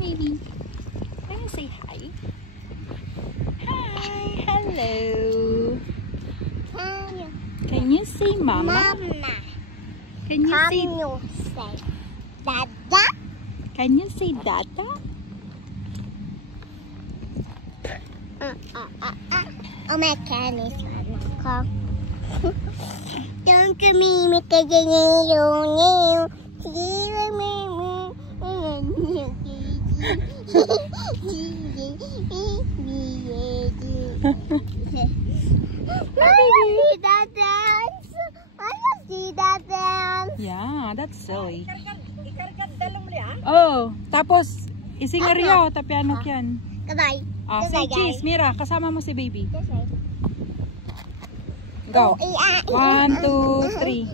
baby. Can you say hi? Hi. Hello. Can you say mama? Can you say Dada? Can you say dada? Oh my goodness. Don't you mean me Yeah, that's silly. Oh, tapos isingaryo tapiano yan. Goodbye. Ah, say cheese, Mira, kasama mo si baby. Go. Go. 1, 2, 3.